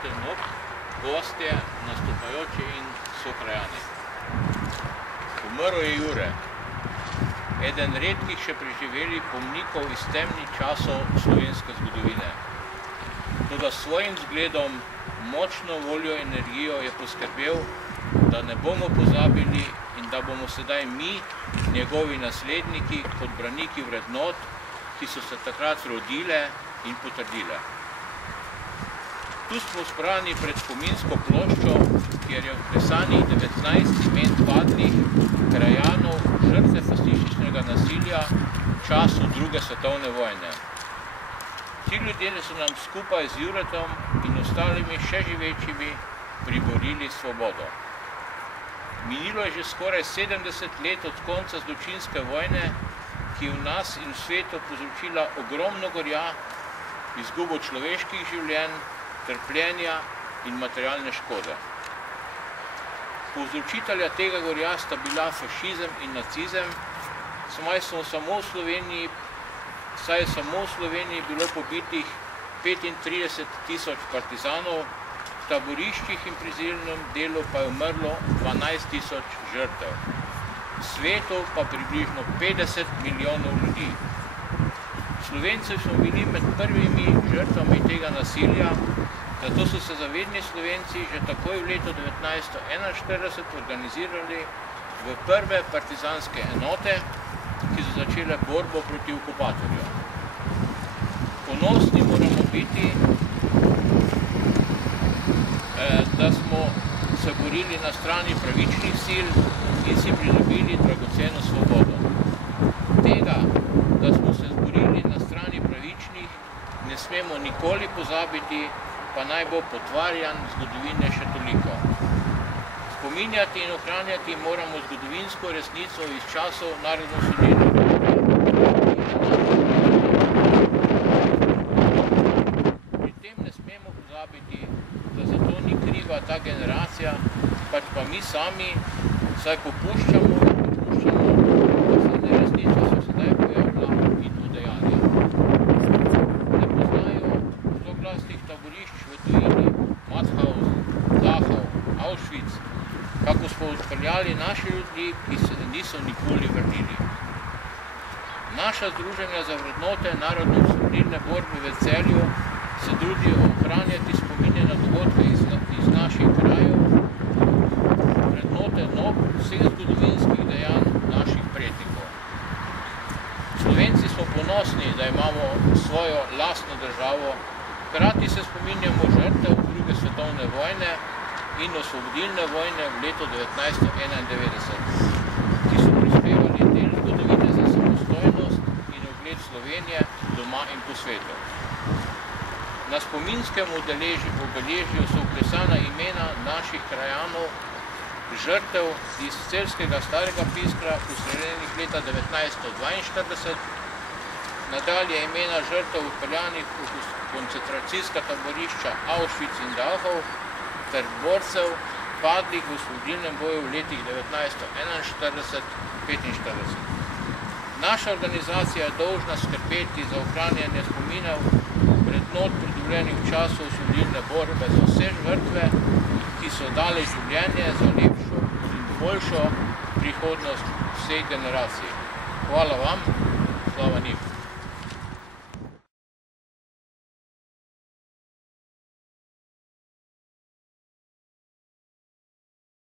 žrtev NOB, gostje, nastopajoči in sokrajani. Umrl je Jure, eden redkih še preživelih pomnikov iz temnih časov slovenske zgodovine. Toda s svojim vzgledom, močno voljo in energijo je poskrbel, da ne bomo pozabili in da bomo sedaj mi, njegovi nasledniki, kot braniki vrednot, ki so se takrat rodile in potrdile. Tu smo zbrani pred spominsko ploščo, kjer je vklesanih 19 imen padlih krajanov žrtve fašističnega nasilja v času druge svetovne vojne. Ti ljudje so nam skupaj z Juretom in ostalimi še živečimi priborili svobodo. Minilo je že skoraj 70 let od konca zločinske vojne, ki je v nas in v svetu povzročila ogromno gorja, izgubo človeških življenj, trpljenja in materialne škode. Povzročitelja tega gorja sta bila fašizem in nacizem, saj je samo v Sloveniji bilo pobitih 35 000 partizanov, v taboriščih in prizidnem delu pa je umrlo 12 000 žrtev. V svetu pa približno 50 milijonov ljudi. Slovenci smo bili med prvimi žrtvami tega nasilja, zato so se zavedni Slovenci že takoj v letu 1941 organizirali v prve partizanske enote, ki so začele borbo proti okupatorju. Ponosni moramo biti, da smo se borili na strani pravičnih sil in si pridobili dragoceno svobodo. Tega, da smo se borili na strani pravičnih, ne smemo nikoli pozabiti, pa naj bo potvarjan zgodovine še toliko. Spominjati in ohranjati moramo zgodovinsko resnico iz časov narodnoosvobodilne borbe. Pri tem ne smemo pozabiti, da za to ni kriva ta generacija, pač pa mi sami, saj popuščamo, da se neresnica se sedaj pojavlja in udejanja. Ne poznajo zloglasnih taborišč v tujini, Mauthausen, Dachau, Auschwitz, kako smo odpeljali naši ljudi, ki se niso nikoli vrnili. Naša združenja za vrednote narodnoosvobodilne borbe v Celju se trudijo ohranjati spominje na dogodke iz naših krajev, vrednote NOB vseh zgodovinskih dejanj naših prednikov. Slovenci smo ponosni, da imamo svojo lastno državo, hkrati se spominjamo žrtev druge svetovne vojne in osvobodilne vojne v letu 1991, ki so prispevali del zgodovine za samostojnost in ugled Slovenije doma in po svetu. Na spominskem obeležju so vklesana imena naših krajanov, žrtev iz celjskega Starega Piskra, ustreljenih leta 1942, nadalje imena žrtev vpeljanih v koncentracijska taborišča Auschwitz in Dachau, ter borcev padlih v osvobodilnem boju v letih 1941–1945. Naša organizacija je dolžna skrbeti za ohranjanje spominov vrednot pridobljenih v času osvobodilne borbe za vse žrtve, ki so dali življenje za lepšo in boljšo prihodnost vseh generacij. Hvala vam, slava njim.